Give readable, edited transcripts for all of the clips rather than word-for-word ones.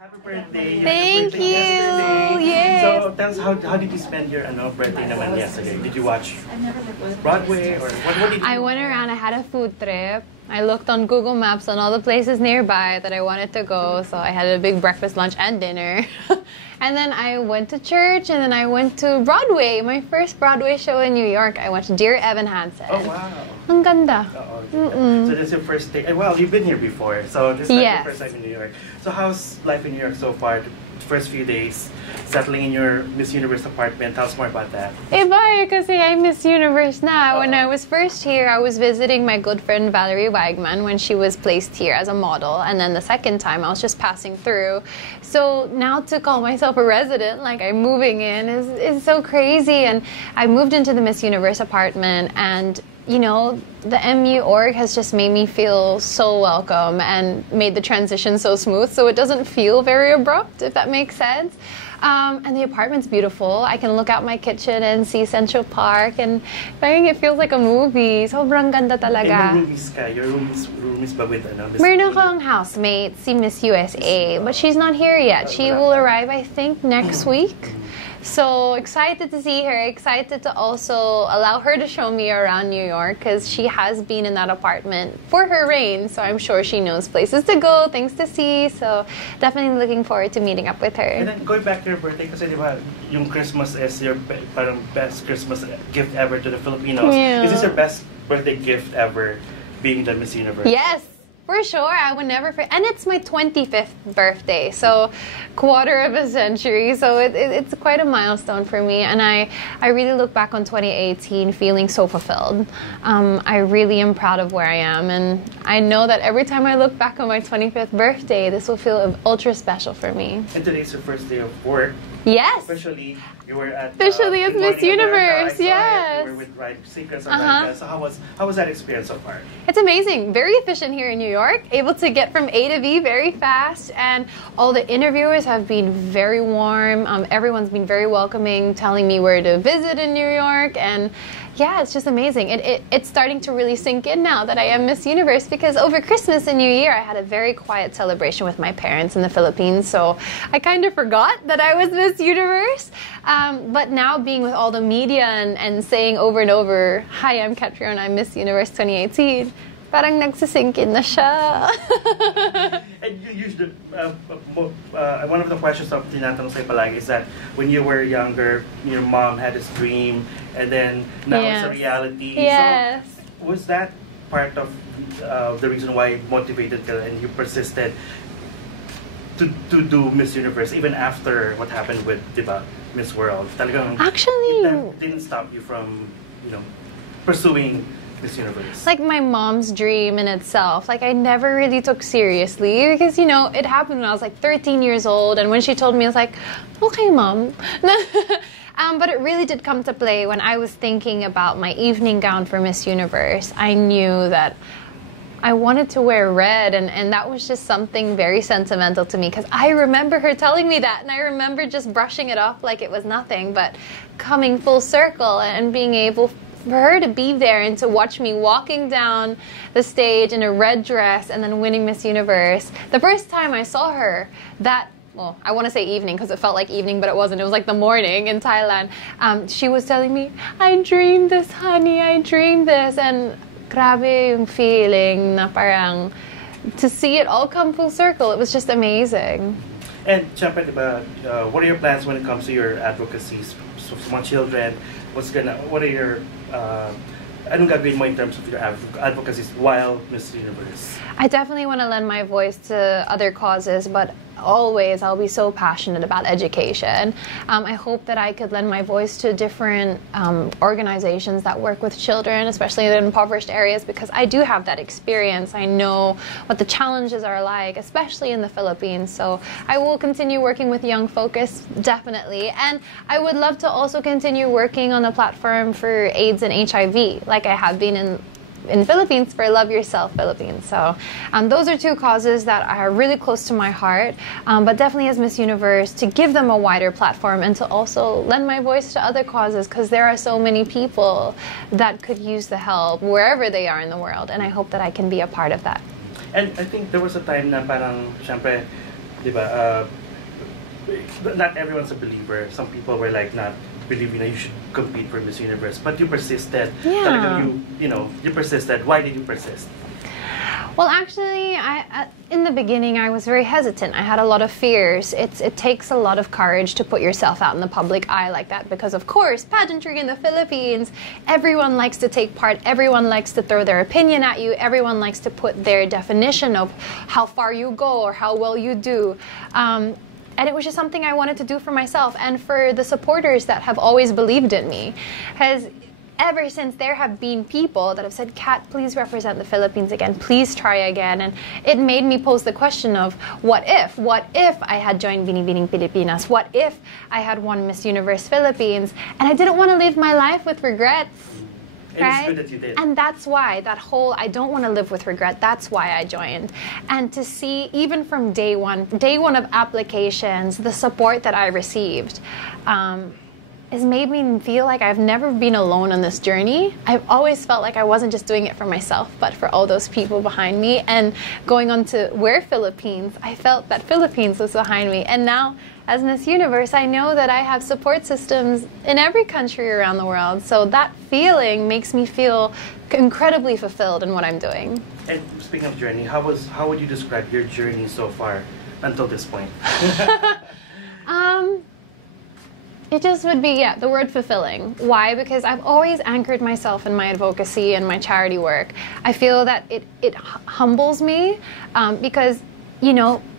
Happy birthday. Thank Birthday you. yesterday. Yes. So tell us, how did you spend your birthday naman yesterday? Did you watch Broadway or what did you do? I went around, I had a food trip. I looked on Google Maps on all the places nearby that I wanted to go. So I had a big breakfast, lunch, and dinner. And then I went to church, and then I went to Broadway, my first Broadway show in New York. I watched Dear Evan Hansen. Oh, wow. Ang ganda. So this is your first day. Well, you've been here before, so this is not Yes. your first time in New York. So how's life in New York so far? The first few days, settling in your Miss Universe apartment. Tell us more about that. Iba kasi I Miss Universe na. When I was first here, I was visiting my good friend Valerie Wagman when she was placed here as a model. And then the second time, I was just passing through. So now to call myself a resident, like I'm moving in, is so crazy. And I moved into the Miss Universe apartment, and you know, the MU org has just made me feel so welcome and made the transition so smooth, so it doesn't feel very abrupt, if that makes sense. And the apartment's beautiful. I can look out my kitchen and see Central Park, and I think it feels like a movie. Sobrang ganda talaga. And roomies ka? Your roomies ba with Miss Meron akong housemate, si Miss USA, but she's not here yet. She will arrive, I think, next week. So excited to see her, excited to also allow her to show me around New York, because she has been in that apartment for her reign, so I'm sure she knows places to go, things to see, so definitely looking forward to meeting up with her. And then going back to your birthday, kasi di ba, yung Christmas is your parang best Christmas gift ever to the Filipinos. Yeah. Is this your best birthday gift ever, being the Miss Universe? Yes. For sure, I would never forget. And it's my 25th birthday, so quarter of a century. So it's quite a milestone for me. And I really look back on 2018 feeling so fulfilled. I really am proud of where I am. And I know that every time I look back on my 25th birthday, this will feel ultra special for me. And today's your first day of work. Yes. Officially, you were at Officially as Miss Universe, yes. yes. You were with Ride Secrets or like that. So how was that experience so far? It's amazing. Very efficient here in New York. Able to get from A to B very fast. And all the interviewers have been very warm. Everyone's been very welcoming, telling me where to visit in New York. And yeah, it's just amazing. It's starting to really sink in now that I am Miss Universe, because over Christmas and New Year, I had a very quiet celebration with my parents in the Philippines. So I kind of forgot that I was Miss Universe. But now being with all the media and saying over and over, "Hi, I'm Catriona, I'm Miss Universe 2018, parang nagsisink in na siya. And you used one of the questions of tinatanong sa'yo palagi is that when you were younger, your mom had this dream, and then now it's a reality. Yes. So was that part of the reason why it motivated you and you persisted to do Miss Universe even after what happened with, diba, Miss World? Talagang Actually, it didn't stop you from, pursuing Miss Universe. Like my mom's dream in itself, like I never really took seriously, because it happened when I was like 13 years old, and when she told me, I was like, okay, Mom. But it really did come to play when I was thinking about my evening gown for Miss Universe. I knew that I wanted to wear red, and that was just something very sentimental to me, because I remember her telling me that, and I remember just brushing it off like it was nothing, but coming full circle and being able for her to be there and to watch me walking down the stage in a red dress and then winning Miss Universe. The first time I saw her, well, I want to say evening because it felt like evening, but it wasn't. It was like the morning in Thailand. She was telling me, I dreamed this, honey, I dreamed this. And grabe yung feeling na parang to see it all come full circle. It was just amazing. And syempre, diba, what are your plans when it comes to your advocacy? So, sa mga children, what are your anong gagawin mo in terms of your advocacy while Miss Universe? I definitely want to lend my voice to other causes, but always I'll be so passionate about education. I hope that I could lend my voice to different organizations that work with children, especially in impoverished areas, because I do have that experience. I know what the challenges are like, especially in the Philippines. So I will continue working with Young Focus, definitely. And I would love to also continue working on a platform for AIDS and HIV, like I have been in Philippines for Love Yourself Philippines. So those are two causes that are really close to my heart, but definitely as Miss Universe, to give them a wider platform and to also lend my voice to other causes, because there are so many people that could use the help wherever they are in the world, and I hope that I can be a part of that. And I think there was a time na parang, syempre, Diba? Not everyone's a believer. Some people were like not believing that you should compete for Miss Universe, but you persisted. Yeah. Talagang you persisted. Why did you persist? Well, actually, in the beginning, I was very hesitant. I had a lot of fears. It takes a lot of courage to put yourself out in the public eye like that because, of course, pageantry in the Philippines, everyone likes to take part. Everyone likes to throw their opinion at you. Everyone likes to put their definition of how far you go or how well you do. And it was just something I wanted to do for myself and for the supporters that have always believed in me. Because ever since there have been people that have said, Kat, please represent the Philippines again, please try again. And it made me pose the question of, what if? What if I had joined Binibining Pilipinas? What if I had won Miss Universe Philippines? And I didn't want to live my life with regrets. And right? it's good that you did. And that's why, that whole, I don't want to live with regret, that's why I joined. And to see, even from day one of applications, the support that I received, has made me feel like I've never been alone on this journey. I've always felt like I wasn't just doing it for myself, but for all those people behind me. And going on to Wear Philippines, I felt that Philippines was behind me. And now, as Miss Universe, I know that I have support systems in every country around the world. So that feeling makes me feel incredibly fulfilled in what I'm doing. And speaking of journey, how would you describe your journey so far until this point? It just would be, the word fulfilling. Why? Because I've always anchored myself in my advocacy and my charity work. I feel that it humbles me because,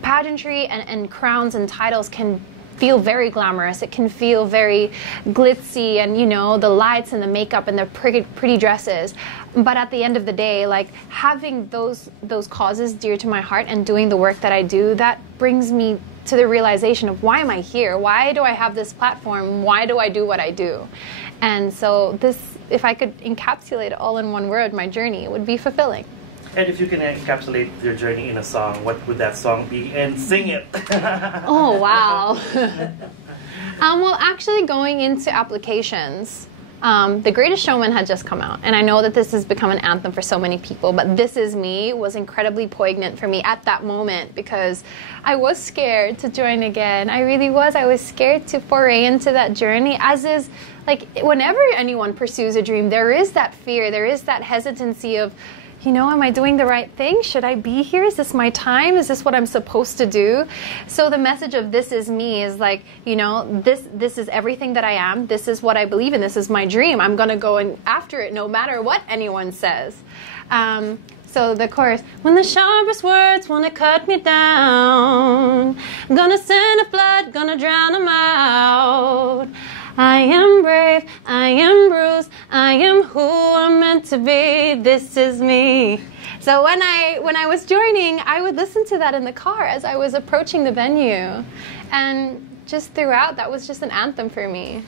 pageantry and crowns and titles can feel very glamorous. It can feel very glitzy and, the lights and the makeup and the pretty dresses. But at the end of the day, like having those causes dear to my heart and doing the work that I do, that brings me to the realization of, why am I here? Why do I have this platform? Why do I do what I do? And so this, if I could encapsulate it all in one word, my journey, it would be fulfilling. And if you can encapsulate your journey in a song, what would that song be? And sing it! Oh, wow. Well, actually going into applications, The Greatest Showman had just come out, and I know that this has become an anthem for so many people, but This Is Me was incredibly poignant for me at that moment because I was scared to join again. I really was. I was scared to foray into that journey, as is, like, whenever anyone pursues a dream, there is that fear, there is that hesitancy of, am I doing the right thing? Should I be here? Is this my time? Is this what I'm supposed to do? So the message of This Is Me is like, this is everything that I am. This is what I believe in. This is my dream. I'm going to go after it no matter what anyone says. So the chorus, when the sharpest words want to cut me down, gonna send a flood, gonna drown them out. I am brave, I am bruised, I am who I'm meant to be, this is me. So when I was joining, I would listen to that in the car as I was approaching the venue. And just throughout, that was just an anthem for me.